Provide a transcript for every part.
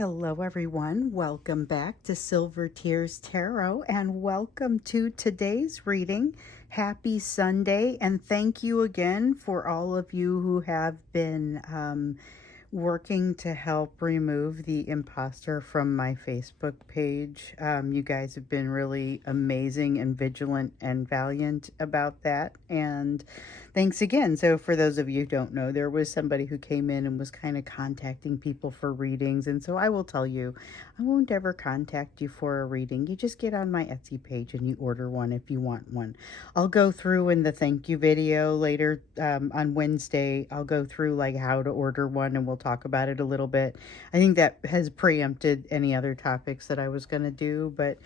Hello, everyone. Welcome back to Silver Tears Tarot and welcome to today's reading. Happy Sunday, and thank you again for all of you who have been working to help remove the imposter from my Facebook page. You guys have been really amazing and vigilant and valiant about that, and thanks again. So for those of you who don't know, there was somebody who came in and was kind of contacting people for readings, and so I will tell you, I won't ever contact you for a reading. You just get on my Etsy page and you order one if you want one. I'll go through in the thank you video later on Wednesday. I'll go through like how to order one and we'll talk about it a little bit. I think that has preempted any other topics that I was going to do, but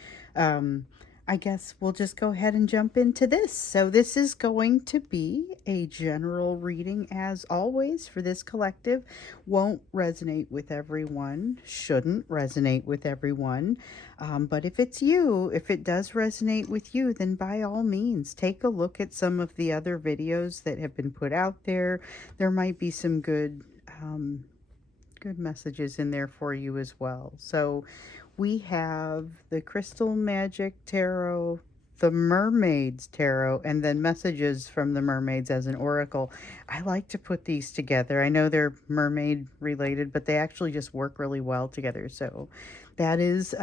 I guess we'll just go ahead and jump into this. So this is going to be a general reading as always for this collective. Won't resonate with everyone, shouldn't resonate with everyone. But if it's you, if it does resonate with you, then by all means, take a look at some of the other videos that have been put out there. There might be some good messages in there for you as well. So we have the Crystal Magic Tarot, the Mermaids Tarot, and then messages from the mermaids as an oracle. I like to put these together. I know they're mermaid related, but they actually just work really well together. So that is,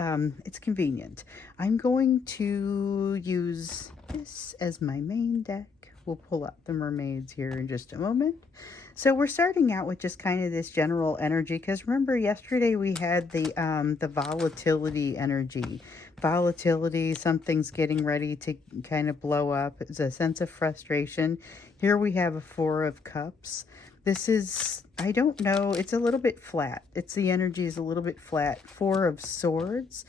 it's convenient. I'm going to use this as my main deck. We'll pull up the mermaids here in just a moment. So we're starting out with just kind of this general energy, because remember yesterday we had the volatility energy. Volatility, something's getting ready to kind of blow up. It's a sense of frustration. Here we have a Four of Cups. This is, I don't know, it's a little bit flat. The energy is a little bit flat. Four of Swords.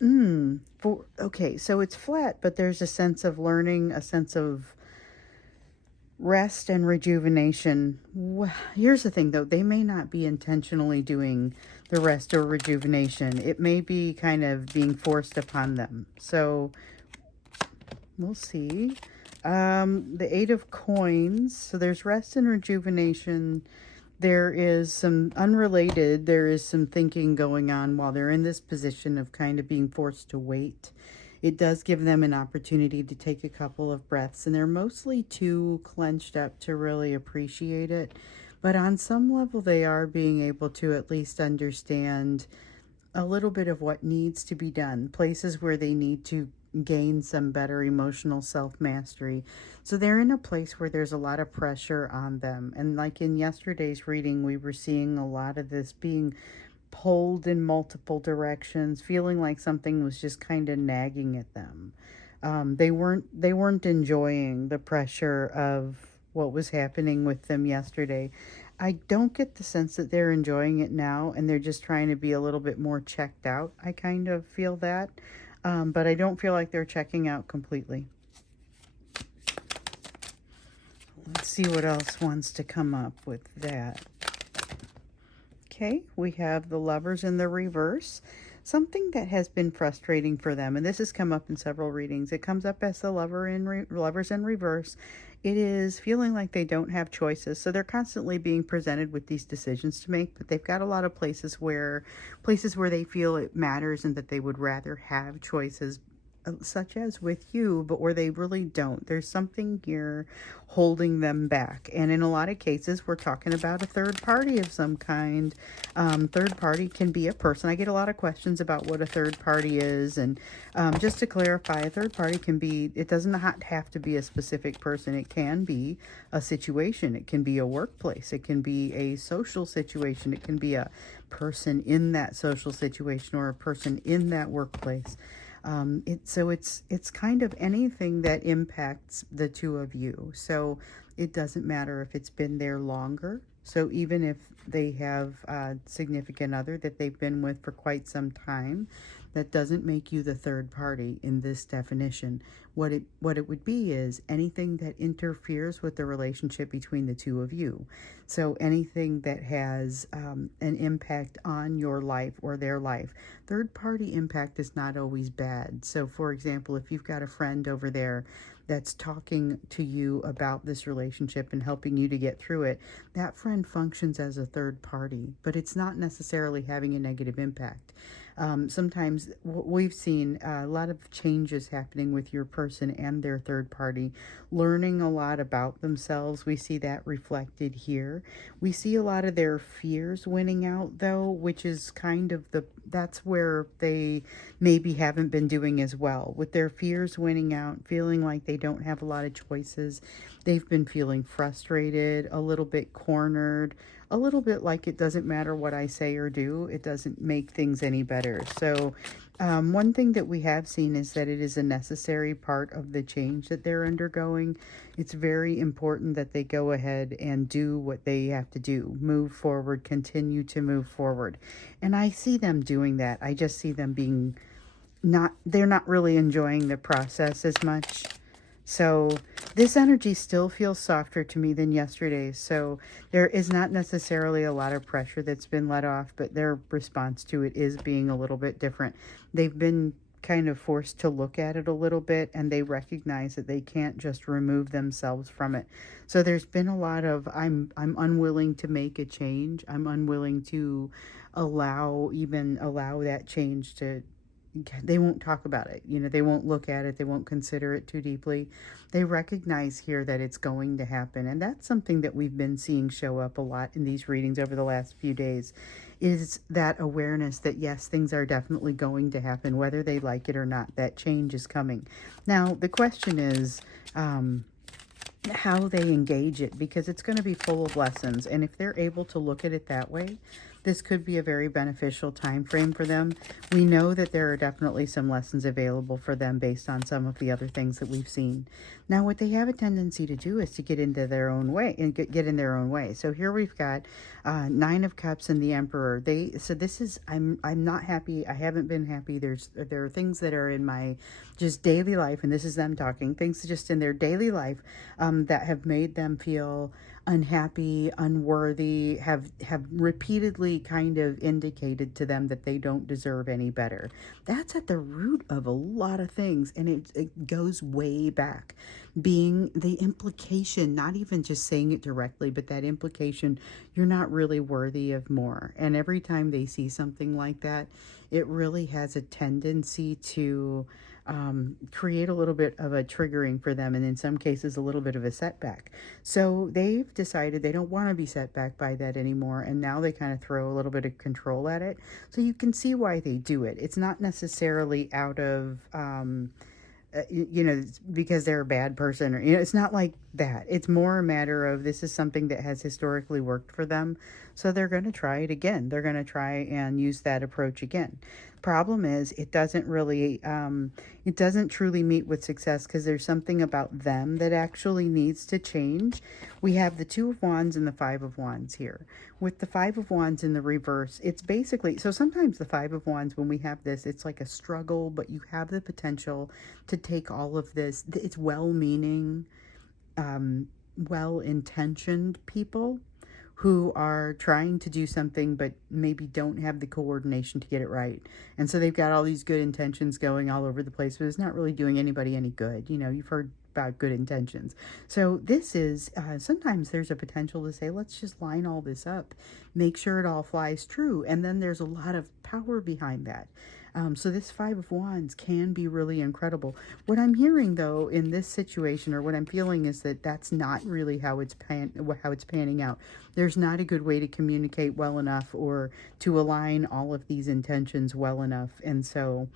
Okay, so it's flat, but there's a sense of learning, a sense of rest and rejuvenation. Here's the thing though, they may not be intentionally doing the rest or rejuvenation. It may be kind of being forced upon them. So we'll see. The Eight of Coins. So there's rest and rejuvenation. There is some unrelated, there is some thinking going on while they're in this position of kind of being forced to wait. It does give them an opportunity to take a couple of breaths, and they're mostly too clenched up to really appreciate it. But on some level, they are being able to at least understand a little bit of what needs to be done, places where they need to gain some better emotional self-mastery. So they're in a place where there's a lot of pressure on them. And like in yesterday's reading, we were seeing a lot of this being pulled in multiple directions, feeling like something was just kind of nagging at them. They weren't enjoying the pressure of what was happening with them yesterday. I don't get the sense that they're enjoying it now and they're just trying to be a little bit more checked out. I kind of feel that, but I don't feel like they're checking out completely. Let's see what else wants to come up with that. Okay, we have the Lovers in the reverse. Something that has been frustrating for them, and this has come up in several readings. It comes up as the Lovers in reverse. It is feeling like they don't have choices, so they're constantly being presented with these decisions to make, but they've got a lot of places where they feel it matters and that they would rather have choices, such as with you, but where they really don't. There's something here holding them back. And in a lot of cases, we're talking about a third party of some kind. Third party can be a person. I get a lot of questions about what a third party is. And just to clarify, a third party can be, it doesn't have to be a specific person. It can be a situation. It can be a workplace. It can be a social situation. It can be a person in that social situation or a person in that workplace. It's kind of anything that impacts the two of you. So it doesn't matter if it's been there longer. So even if they have a significant other that they've been with for quite some time, That doesn't make you the third party in this definition. What it would be is anything that interferes with the relationship between the two of you. So anything that has an impact on your life or their life. Third party impact is not always bad. So for example, if you've got a friend over there that's talking to you about this relationship and helping you to get through it, that friend functions as a third party, but it's not necessarily having a negative impact. Sometimes we've seen a lot of changes happening with your person and their third party, learning a lot about themselves. We see that reflected here. We see a lot of their fears winning out, though, which is kind of that's where they maybe haven't been doing as well. With their fears winning out, feeling like they don't have a lot of choices. They've been feeling frustrated, a little bit cornered, a little bit like it doesn't matter what I say or do, it doesn't make things any better. So one thing that we have seen is that it is a necessary part of the change that they're undergoing. It's very important that they go ahead and do what they have to do, move forward, continue to move forward. And I see them doing that. I just see them being they're not really enjoying the process as much. So this energy still feels softer to me than yesterday's. So there is not necessarily a lot of pressure that's been let off, but their response to it is being a little bit different. They've been kind of forced to look at it a little bit, and they recognize that they can't just remove themselves from it. So there's been a lot of, I'm unwilling to make a change. I'm unwilling to allow that change to, they won't talk about it. They won't look at it. They won't consider it too deeply. They recognize here that it's going to happen. And that's something that we've been seeing show up a lot in these readings over the last few days, is that awareness that yes, things are definitely going to happen, whether they like it or not. That change is coming. Now, the question is, how they engage it, because it's going to be full of lessons. And if they're able to look at it that way, this could be a very beneficial time frame for them. We know that there are definitely some lessons available for them based on some of the other things that we've seen. Now, what they have a tendency to do is to get into their own way and get in their own way. So here we've got Nine of Cups and the Emperor. So this is, I'm not happy. I haven't been happy. There are things that are in my just daily life, and this is them talking, things just in their daily life that have made them feel unhappy, unworthy, have repeatedly kind of indicated to them that they don't deserve any better. That's at the root of a lot of things, and it goes way back. Being the implication, not even just saying it directly, but that implication, you're not really worthy of more. And every time they see something like that, it really has a tendency to create a little bit of a triggering for them, and in some cases a little bit of a setback. So they've decided they don't want to be set back by that anymore, and now they kind of throw a little bit of control at it. So you can see why they do it. It's not necessarily out of because they're a bad person, or it's not like that. It's more a matter of this is something that has historically worked for them, so they're going to try it again. They're going to try and use that approach again. Problem is, it doesn't really it doesn't truly meet with success, because there's something about them that actually needs to change. We have the Two of Wands and the Five of Wands here. With the Five of Wands in the reverse, it's basically, so sometimes the Five of Wands, when we have this, it's like a struggle, but you have the potential to take all of this. It's well-meaning, well-intentioned people who are trying to do something but maybe don't have the coordination to get it right. And so they've got all these good intentions going all over the place, but it's not really doing anybody any good. You've heard about good intentions. So this is, sometimes there's a potential to say, let's just line all this up, make sure it all flies true. And then there's a lot of power behind that. So this Five of Wands can be really incredible. What I'm hearing, though, in this situation, or what I'm feeling, is that that's not really how it's panning out. There's not a good way to communicate well enough, or to align all of these intentions well enough. And so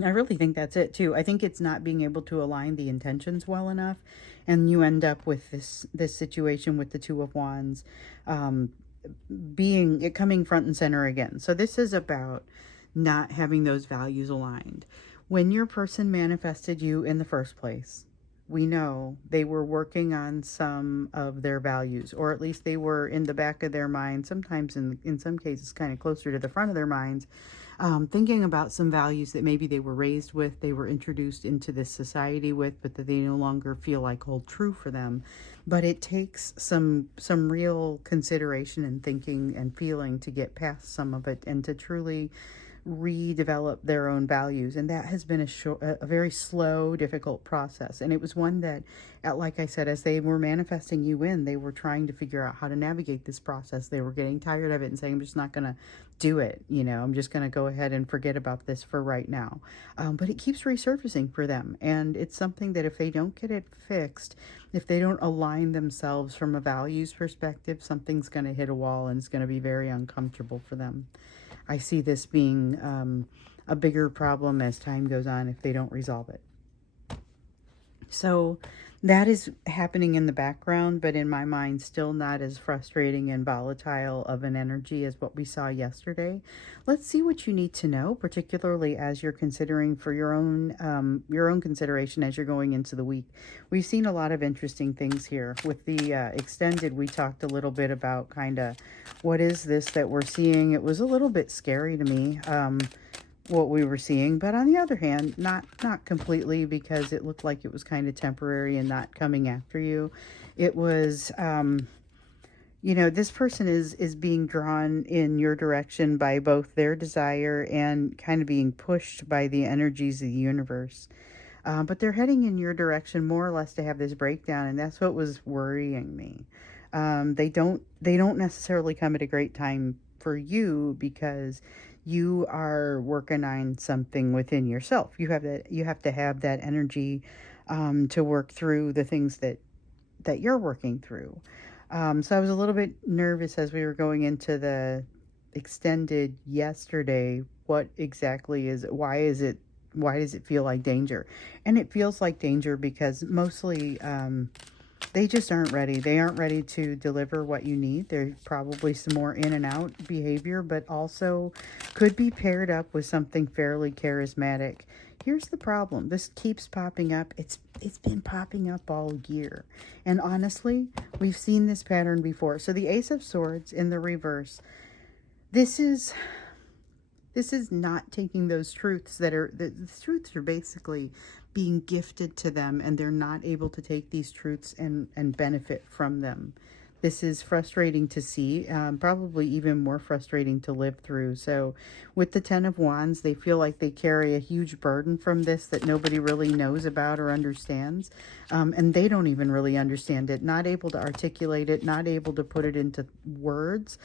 I really think that's it too. I think it's not being able to align the intentions well enough, and you end up with this situation with the Two of Wands coming front and center again. So this is about not having those values aligned. When your person manifested you in the first place, we know they were working on some of their values, or at least they were in the back of their mind, sometimes in some cases kind of closer to the front of their minds, thinking about some values that maybe they were raised with, they were introduced into this society with, but that they no longer feel like hold true for them. But it takes some real consideration and thinking and feeling to get past some of it and to truly redevelop their own values. And that has been a very slow, difficult process. And it was one that, like I said, as they were manifesting you in, they were trying to figure out how to navigate this process. They were getting tired of it and saying, I'm just not going to do it. I'm just going to go ahead and forget about this for right now. But it keeps resurfacing for them. And it's something that if they don't get it fixed, if they don't align themselves from a values perspective, something's going to hit a wall and it's going to be very uncomfortable for them. I see this being a bigger problem as time goes on if they don't resolve it. So that is happening in the background, but in my mind, still not as frustrating and volatile of an energy as what we saw yesterday. Let's see what you need to know, particularly as you're considering for your own consideration as you're going into the week. We've seen a lot of interesting things here. With the extended, we talked a little bit about kind of what is this that we're seeing. It was a little bit scary to me. What we were seeing, but on the other hand, not completely, because it looked like it was kind of temporary and not coming after you. It was this person is being drawn in your direction by both their desire and kind of being pushed by the energies of the universe, but they're heading in your direction more or less to have this breakdown, and that's what was worrying me. They don't necessarily come at a great time for you, because you are working on something within yourself. You have to have that energy to work through the things that you're working through. So I was a little bit nervous as we were going into the extended yesterday. What exactly is it? Why does it feel like danger? And it feels like danger because mostly they just aren't ready. They aren't ready to deliver what you need. There's probably some more in and out behavior, but also could be paired up with something fairly charismatic. Here's the problem. This keeps popping up. It's been popping up all year. And honestly, we've seen this pattern before. So the Ace of Swords in the reverse, this is not taking those truths the truths are basically being gifted to them, and they're not able to take these truths and benefit from them. This is frustrating to see, probably even more frustrating to live through. So with the Ten of Wands, they feel like they carry a huge burden from this that nobody really knows about or understands. And they don't even really understand it, not able to articulate it, not able to put it into words.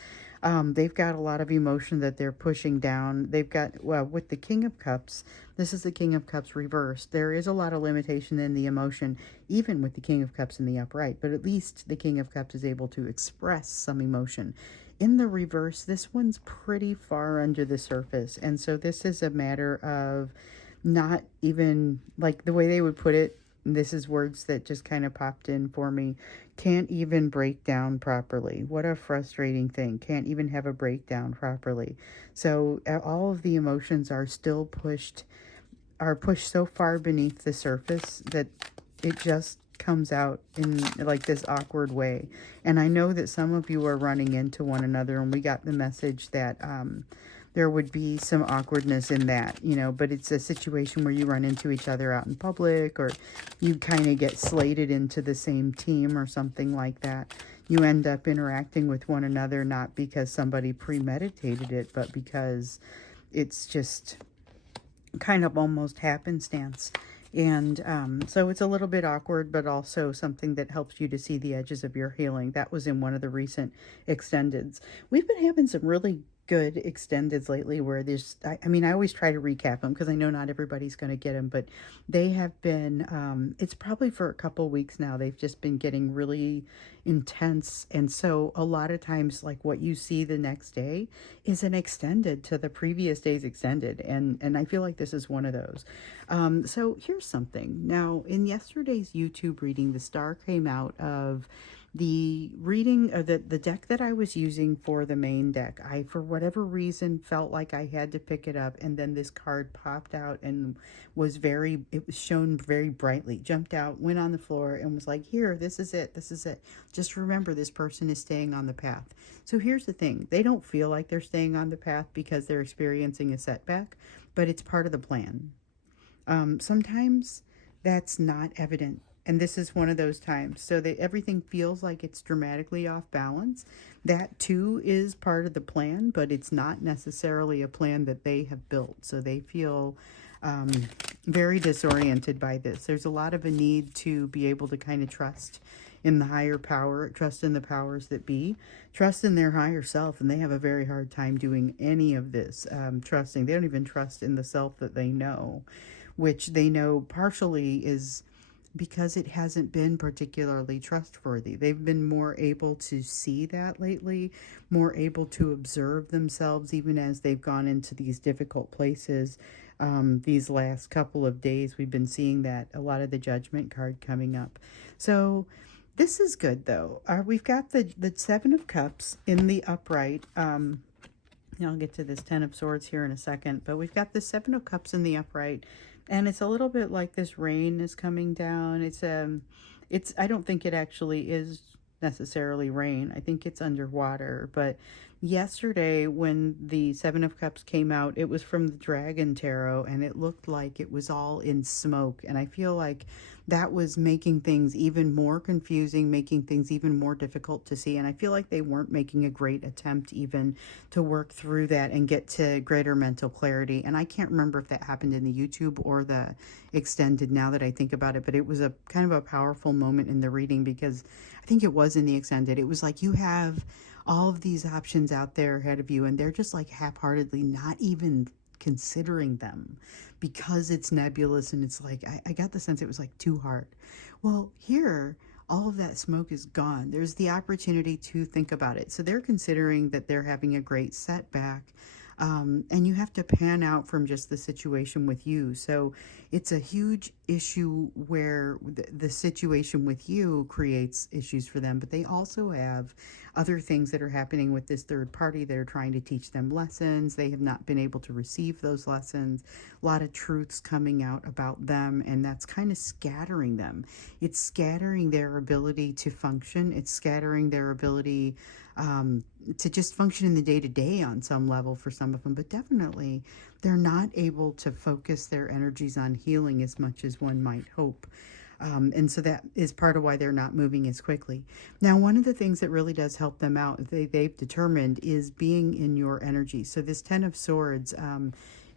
They've got a lot of emotion that they're pushing down. They've got, well, with the King of Cups, this is the King of Cups reversed. There is a lot of limitation in the emotion, even with the King of Cups in the upright, but at least the King of Cups is able to express some emotion. In the reverse, this one's pretty far under the surface. And so this is a matter of not even, like the way they would put it, this is words that just kind of popped in for me, can't even break down properly. What a frustrating thing. Can't even have a breakdown properly. So all of the emotions are still pushed so far beneath the surface that it just comes out in like this awkward way. And I know that some of you are running into one another, and we got the message that there would be some awkwardness in that, but it's a situation where you run into each other out in public, or you kind of get slated into the same team or something like that. You end up interacting with one another, not because somebody premeditated it, but because it's just kind of almost happenstance. And so it's a little bit awkward, but also something that helps you to see the edges of your healing. That was in one of the recent extendeds. We've been having some really good extendeds lately where there's, I mean, I always try to recap them because I know not everybody's going to get them, but they have been, it's probably for a couple weeks now, they've just been getting really intense. And so a lot of times, like what you see the next day is an extended to the previous day's extended. And I feel like this is one of those. So here's something. Now, in yesterday's YouTube reading, the star came out of The reading of the deck that I was using for the main deck, I, for whatever reason, felt like I had to pick it up, and then this card popped out and it was shown very brightly, jumped out, went on the floor, and was like, here, this is it, this is it. Just remember, this person is staying on the path. So here's the thing. They don't feel like they're staying on the path because they're experiencing a setback, but it's part of the plan. Sometimes that's not evident. And this is one of those times. So that everything feels like it's dramatically off balance. That too is part of the plan, but it's not necessarily a plan that they have built. So they feel very disoriented by this. There's a lot of a need to be able to kind of trust in the higher power, trust in the powers that be, trust in their higher self. And they have a very hard time doing any of this, trusting. They don't even trust in the self that they know, which they know partially is because it hasn't been particularly trustworthy. They've been more able to see that lately, more able to observe themselves even as they've gone into these difficult places. These last couple of days, we've been seeing that, a lot of the Judgment card coming up. So this is good, though. We've got the Seven of Cups in the upright. I'll get to this Ten of Swords here in a second, but we've got the Seven of Cups in the upright. And it's a little bit like this rain is coming down. I don't think it actually is necessarily rain. I think it's underwater. But yesterday when the Seven of Cups came out, it was from the Dragon Tarot, and it looked like it was all in smoke. And I feel like that was making things even more confusing, making things even more difficult to see. And I feel like they weren't making a great attempt even to work through that and get to greater mental clarity. And I can't remember if that happened in the YouTube or the extended now that I think about it, but it was a kind of a powerful moment in the reading, because I think it was in the extended. It was like you have all of these options out there ahead of you, and they're just like half-heartedly not even considering them because it's nebulous, and it's like I got the sense it was like too hard. Well, here all of that smoke is gone. There's the opportunity to think about it. So they're considering that they're having a great setback. And you have to pan out from just the situation with you. So it's a huge issue where the situation with you creates issues for them, but they also have other things that are happening with this third party that are trying to teach them lessons. They have not been able to receive those lessons. A lot of truths coming out about them, and that's kind of scattering them. It's scattering their ability to function. It's scattering their ability to just function in the day-to-day on some level for some of them, but definitely they're not able to focus their energies on healing as much as one might hope. And so that is part of why they're not moving as quickly. Now, one of the things that really does help them out, they've determined, is being in your energy. So this Ten of Swords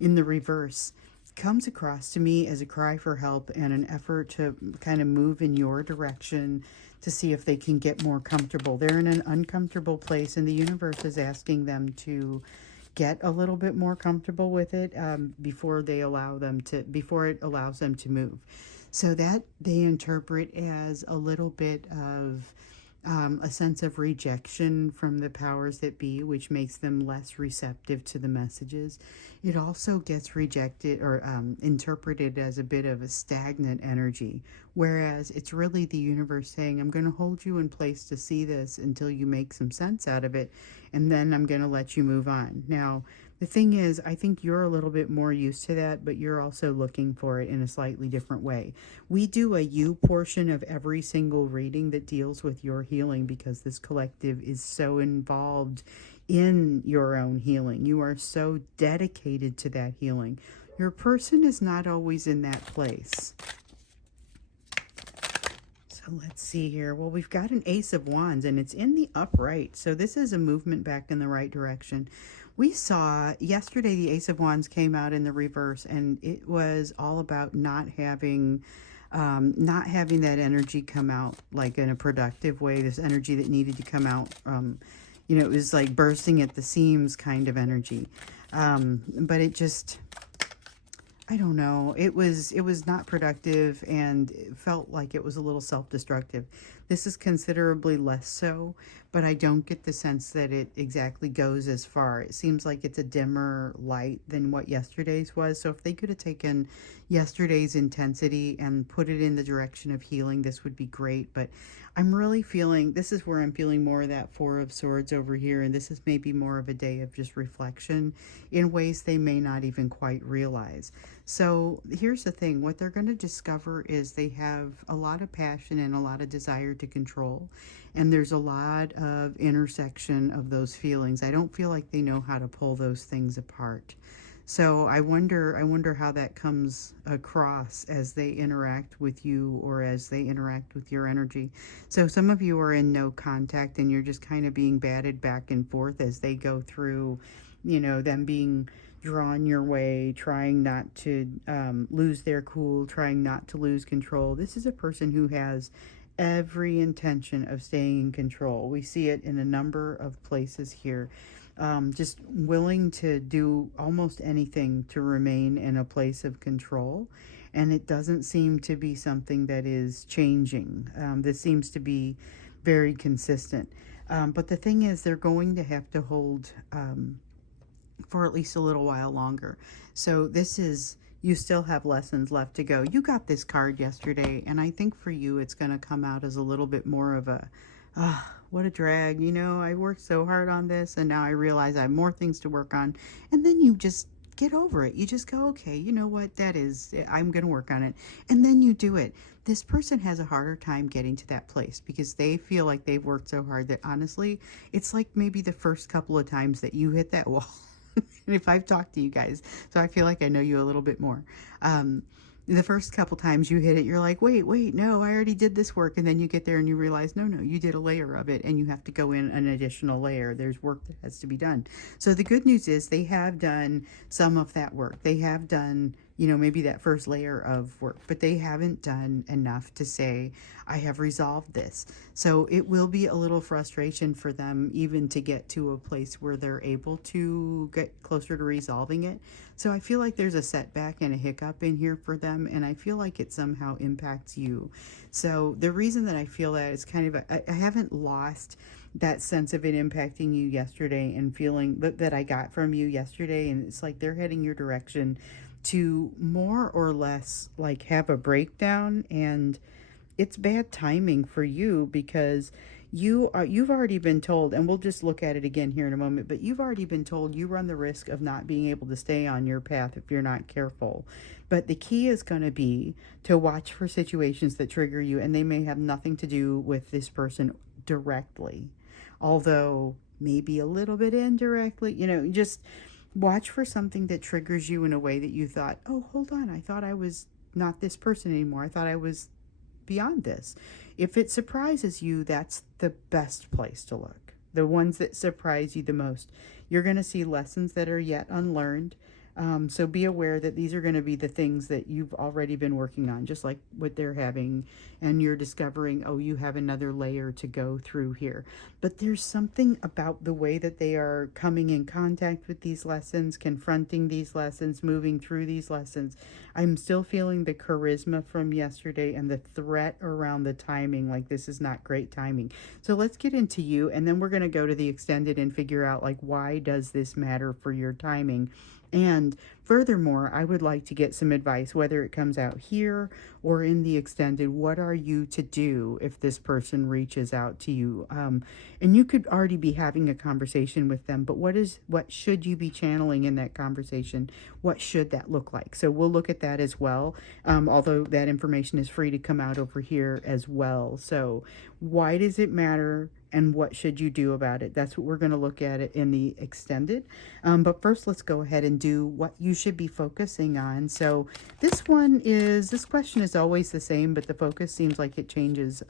in the reverse comes across to me as a cry for help and an effort to kind of move in your direction to see if they can get more comfortable. They're in an uncomfortable place, and the universe is asking them to get a little bit more comfortable with it before it allows them to move. So that they interpret as a little bit of a sense of rejection from the powers that be, which makes them less receptive to the messages. It also gets rejected or interpreted as a bit of a stagnant energy, whereas it's really the universe saying, I'm going to hold you in place to see this until you make some sense out of it, and then I'm going to let you move on. Now, the thing is, I think you're a little bit more used to that, but you're also looking for it in a slightly different way. We do a you portion of every single reading that deals with your healing, because this collective is so involved in your own healing. You are so dedicated to that healing. Your person is not always in that place. So let's see here. Well, we've got an Ace of Wands, and it's in the upright. So this is a movement back in the right direction. We saw yesterday the Ace of Wands came out in the reverse, and it was all about not having that energy come out like in a productive way, this energy that needed to come out. It was like bursting at the seams kind of energy. But it just, I don't know, it was not productive, and it felt like it was a little self-destructive. This is considerably less so, but I don't get the sense that it exactly goes as far. It seems like it's a dimmer light than what yesterday's was. So if they could have taken yesterday's intensity and put it in the direction of healing, this would be great. But I'm really feeling, this is where I'm feeling more of that Four of Swords over here, and this is maybe more of a day of just reflection in ways they may not even quite realize. So here's the thing, what they're going to discover is they have a lot of passion and a lot of desire to control, and there's a lot of intersection of those feelings. I don't feel like they know how to pull those things apart. So I wonder how that comes across as they interact with you or as they interact with your energy. So some of you are in no contact and you're just kind of being batted back and forth as they go through, you know, them being drawn your way, trying not to lose their cool, trying not to lose control. This is a person who has every intention of staying in control. We see it in a number of places here. Just willing to do almost anything to remain in a place of control. And it doesn't seem to be something that is changing. This seems to be very consistent. But the thing is, they're going to have to hold for at least a little while longer. So this is, you still have lessons left to go. You got this card yesterday, and I think for you it's going to come out as a little bit more of a, what a drag, you know, I worked so hard on this and now I realize I have more things to work on. And then you just get over it. You just go, okay, you know what, that is, I'm going to work on it. And then you do it. This person has a harder time getting to that place because they feel like they've worked so hard that honestly, it's like maybe the first couple of times that you hit that wall. And if I've talked to you guys, so I feel like I know you a little bit more. The first couple times you hit it, you're like, wait, no, I already did this work. And then you get there and you realize, no, you did a layer of it and you have to go in an additional layer. There's work that has to be done. So the good news is they have done some of that work. They have done, you know, maybe that first layer of work, but they haven't done enough to say, I have resolved this. So it will be a little frustration for them even to get to a place where they're able to get closer to resolving it. So I feel like there's a setback and a hiccup in here for them, and I feel like it somehow impacts you. So the reason that I feel that is kind of, I haven't lost that sense of it impacting you yesterday and feeling that I got from you yesterday, and it's like they're heading your direction to more or less like have a breakdown, and it's bad timing for you because you've already been told, and we'll just look at it again here in a moment, but you've already been told you run the risk of not being able to stay on your path if you're not careful. But the key is going to be to watch for situations that trigger you, and they may have nothing to do with this person directly, although maybe a little bit indirectly, you know, just watch for something that triggers you in a way that you thought, oh, hold on, I thought I was not this person anymore. I thought I was beyond this. If it surprises you, that's the best place to look. The ones that surprise you the most. You're going to see lessons that are yet unlearned. So be aware that these are going to be the things that you've already been working on, just like what they're having, and you're discovering, oh, you have another layer to go through here. But there's something about the way that they are coming in contact with these lessons, confronting these lessons, moving through these lessons. I'm still feeling the charisma from yesterday and the threat around the timing, like this is not great timing. So let's get into you, and then we're going to go to the extended and figure out, like, why does this matter for your timing? And furthermore, I would like to get some advice, whether it comes out here or in the extended. What are you to do if this person reaches out to you? And you could already be having a conversation with them, but what should you be channeling in that conversation? What should that look like? So we'll look at that as well, although that information is free to come out over here as well. So why does it matter? And what should you do about it? That's what we're going to look at it in the extended. But first, let's go ahead and do what you should be focusing on. So this question is always the same, but the focus seems like it changes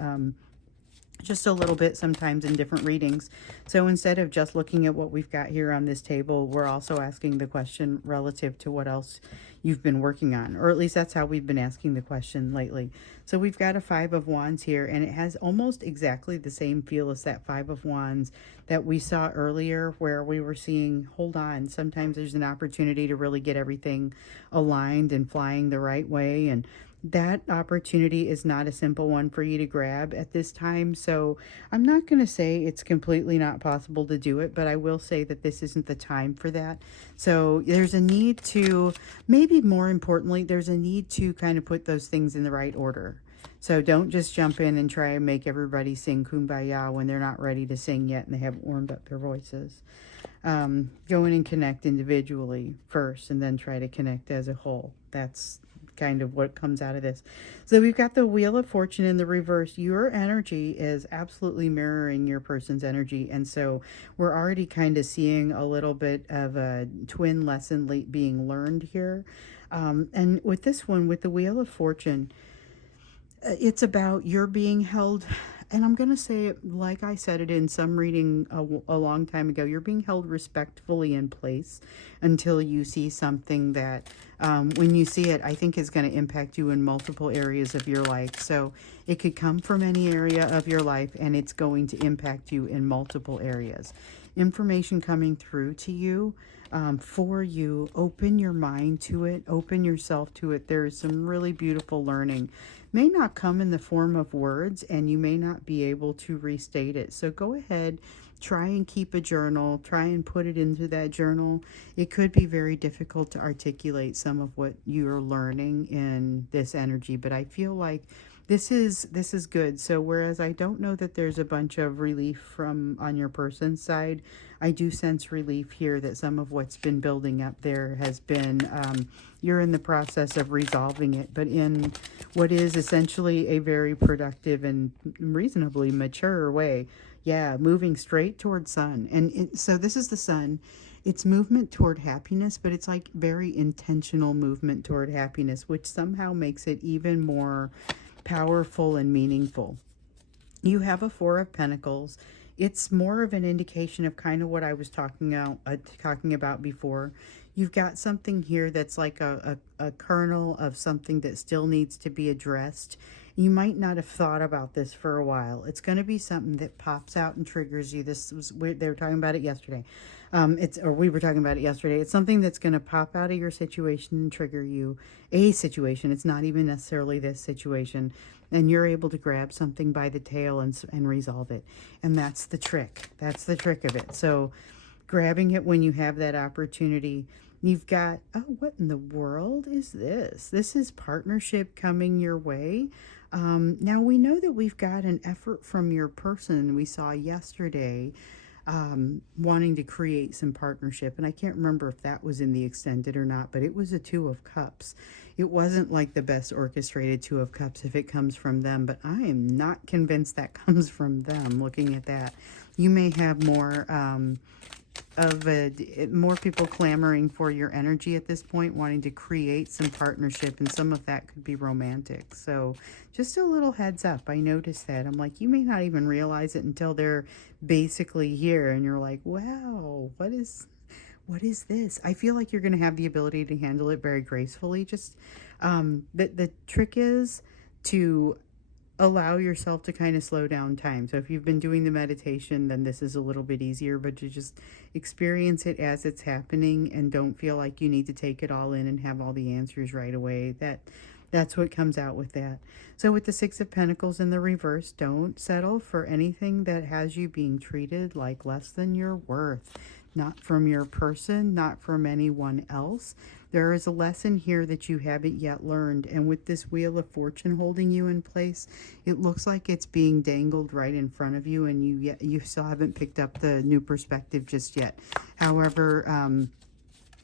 just a little bit sometimes in different readings. So instead of just looking at what we've got here on this table, we're also asking the question relative to what else you've been working on, or at least that's how we've been asking the question lately. So we've got a Five of Wands here, and it has almost exactly the same feel as that Five of Wands that we saw earlier, where we were seeing, hold on, sometimes there's an opportunity to really get everything aligned and flying the right way. And that opportunity is not a simple one for you to grab at this time. So I'm not going to say it's completely not possible to do it, but I will say that this isn't the time for that. So there's a need to, maybe more importantly, there's a need to kind of put those things in the right order. So don't just jump in and try and make everybody sing Kumbaya when they're not ready to sing yet and they haven't warmed up their voices. Go in and connect individually first and then try to connect as a whole. That's kind of what comes out of this. So we've got the Wheel of Fortune in the reverse. Your energy is absolutely mirroring your person's energy. And so we're already kind of seeing a little bit of a twin lesson being learned here. And with this one, with the Wheel of Fortune, it's about you're being held, and I'm going to say it like I said it in some reading a long time ago, you're being held respectfully in place until you see something that when you see it, I think is going to impact you in multiple areas of your life. So it could come from any area of your life and it's going to impact you in multiple areas. Information coming through to you for you. Open your mind to it, open yourself to it. There is some really beautiful learning. May not come in the form of words and you may not be able to restate it. So go ahead, try and keep a journal, try and put it into that journal. It could be very difficult to articulate some of what you're learning in this energy, but I feel like this is good. So whereas I don't know that there's a bunch of relief from on your person's side, I do sense relief here that some of what's been building up there has been you're in the process of resolving it, but in what is essentially a very productive and reasonably mature way. Yeah, moving straight toward sun. And so this is the sun. It's movement toward happiness, but it's like very intentional movement toward happiness, which somehow makes it even more powerful and meaningful. You have a Four of Pentacles. It's more of an indication of kind of what I was talking about before. You've got something here that's like a kernel of something that still needs to be addressed. You might not have thought about this for a while. It's going to be something that pops out and triggers you. They were talking about it yesterday. We were talking about it yesterday. It's something that's going to pop out of your situation and trigger you. A situation. It's not even necessarily this situation. And you're able to grab something by the tail and resolve it. And that's the trick. That's the trick of it. So grabbing it when you have that opportunity. You've got, oh, what in the world is this? This is partnership coming your way. Now we know that we've got an effort from your person we saw yesterday wanting to create some partnership. And I can't remember if that was in the extended or not, but it was a Two of Cups. It wasn't like the best orchestrated Two of Cups if it comes from them, but I am not convinced that comes from them looking at that. You may have more more people clamoring for your energy at this point, wanting to create some partnership, and some of that could be romantic. So just a little heads up. I noticed that. I'm like, you may not even realize it until they're basically here and you're like, wow, what is this? I feel like you're going to have the ability to handle it very gracefully. Just the trick is to allow yourself to kind of slow down time. So if you've been doing the meditation, then this is a little bit easier, but to just experience it as it's happening and don't feel like you need to take it all in and have all the answers right away. That's what comes out with that. So with the Six of Pentacles in the reverse, don't settle for anything that has you being treated like less than your worth. Not from your person, not from anyone else. There is a lesson here that you haven't yet learned. And with this Wheel of Fortune holding you in place, it looks like it's being dangled right in front of you, and you still haven't picked up the new perspective just yet. However,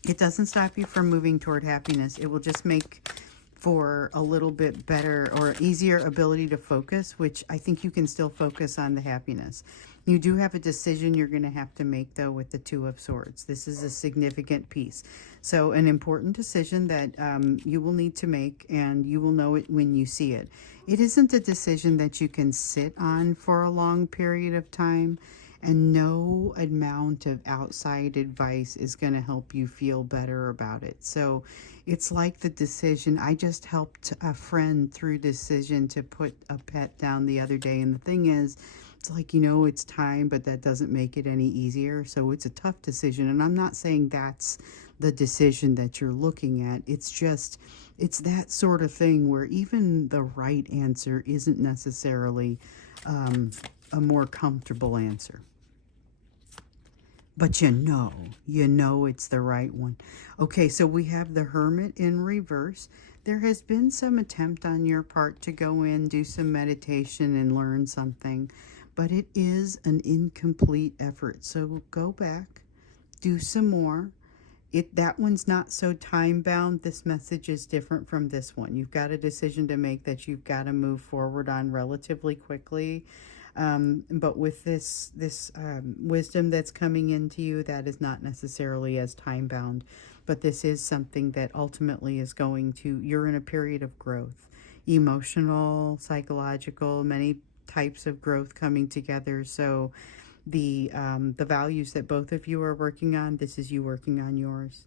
it doesn't stop you from moving toward happiness. It will just make for a little bit better or easier ability to focus, which I think you can still focus on the happiness. You do have a decision you're going to have to make, though, with the Two of Swords. This is a significant piece. So an important decision that you will need to make, and you will know it when you see it. It isn't a decision that you can sit on for a long period of time, and no amount of outside advice is going to help you feel better about it. So it's like the decision. I just helped a friend through decision to put a pet down the other day, and the thing is, it's like, it's time, but that doesn't make it any easier. So it's a tough decision. And I'm not saying that's the decision that you're looking at. It's just, it's that sort of thing where even the right answer isn't necessarily a more comfortable answer. But you know it's the right one. Okay, so we have the Hermit in reverse. There has been some attempt on your part to go in, do some meditation and learn something, but it is an incomplete effort. So go back, do some more. That one's not so time bound. This message is different from this one. You've got a decision to make that you've got to move forward on relatively quickly. But with this wisdom that's coming into you, that is not necessarily as time bound. But this is something that ultimately is going to, you're in a period of growth, emotional, psychological, many types of growth coming together. So the values that both of you are working on, this is you working on yours.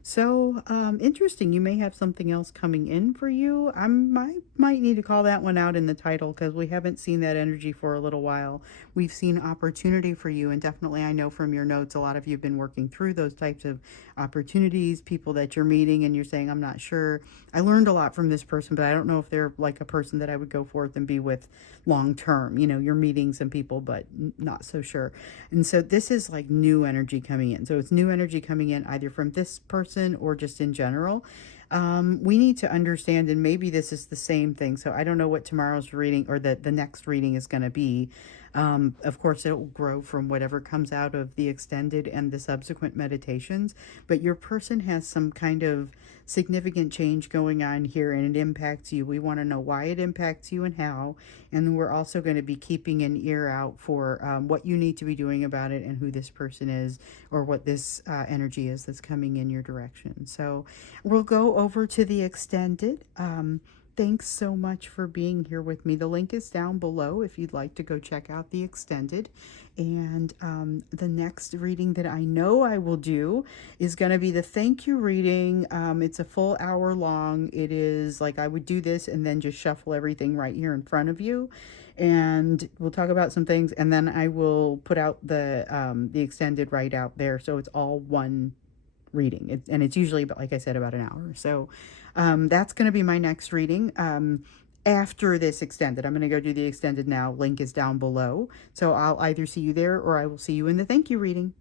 So interesting. You may have something else coming in for you. I might need to call that one out in the title because we haven't seen that energy for a little while. We've seen opportunity for you, and definitely I know from your notes a lot of you have been working through those types of opportunities, people that you're meeting and you're saying, I'm not sure. I learned a lot from this person, but I don't know if they're like a person that I would go forth and be with long term. You know, you're meeting some people, but not so sure. And so this is like new energy coming in. So it's new energy coming in either from this person or just in general. We need to understand, and maybe this is the same thing. So I don't know what tomorrow's reading or the next reading is going to be. Of course, it will grow from whatever comes out of the extended and the subsequent meditations. But your person has some kind of significant change going on here, and it impacts you. We want to know why it impacts you and how. And we're also going to be keeping an ear out for what you need to be doing about it and who this person is or what this energy is that's coming in your direction. So we'll go over to the extended. Thanks so much for being here with me. The link is down below if you'd like to go check out the extended. And the next reading that I know I will do is going to be the thank you reading. It's a full hour long. It is like I would do this and then just shuffle everything right here in front of you. And we'll talk about some things, and then I will put out the extended right out there. So it's all one reading. And it's usually, like I said, about an hour. So that's going to be my next reading. After this extended, I'm going to go do the extended now. Link is down below. So I'll either see you there or I will see you in the thank you reading.